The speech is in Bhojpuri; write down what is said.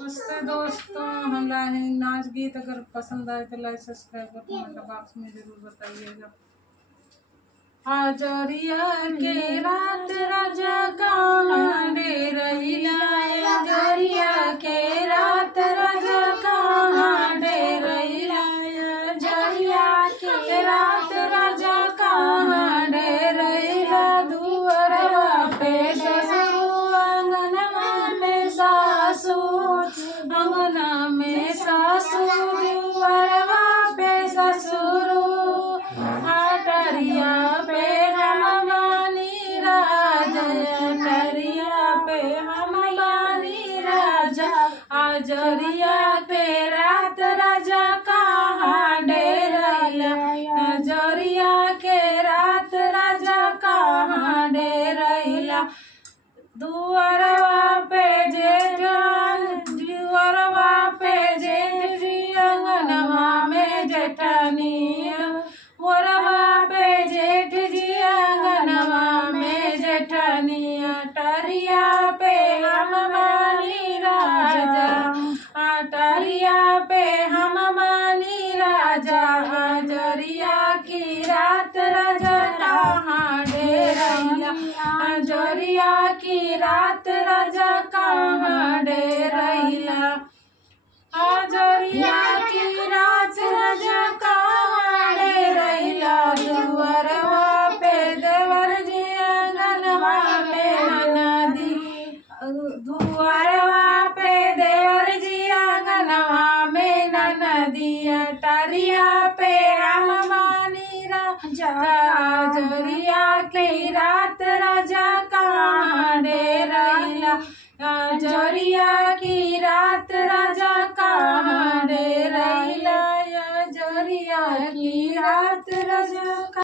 नमस्ते दोस्तों, हम लाए हैं नाच गीत। अगर पसंद आए तो लाइक सब्सक्राइब कर कमेंट बॉक्स में जरूर बताइएगा। आजरिया के रात राजा कहाँ डेरैया, आजरिया के रात राजा कहाँ डेरैया, आजरिया के रात राजा कहाँ डेरैया। दुअरवा पे ससुर अंगनवा में सासू, अंगना में सासू दुअरवा पे ससुर। अटरिया पे हम बानी राजा, अटरिया पे हम बानी राजा। आजरिया पे रात राजा कहाँ डेरैया, आजरिया के रात राजा कहाँ डेरैया। दुअरवा पे जेठान, दुअरवा पे जेठ जी अंगनवा में जेठानी, मोरवा पे जेठ जी अंगनवा में जेठानी। अटरिया पे हम बानी राजा, अटरिया पे हम बानी राजा। आजरिया की रात राजा कहाँ डेरैया, आजरिया की रात राजा कहाँ डेरैया। आजरिया की रात राजा कहाँ डेरैया। दुअरवा पे देवर जी अंगनवा में ननदी, दुअरवा पे देवर जी अंगनवा में ननदी। अटरिया पे हम बानी राजा, आजरिया की रात राजा कहाँ डेरैया, आजरिया की रात राजा कहाँ डेरैया, आजरिया की रात राजा।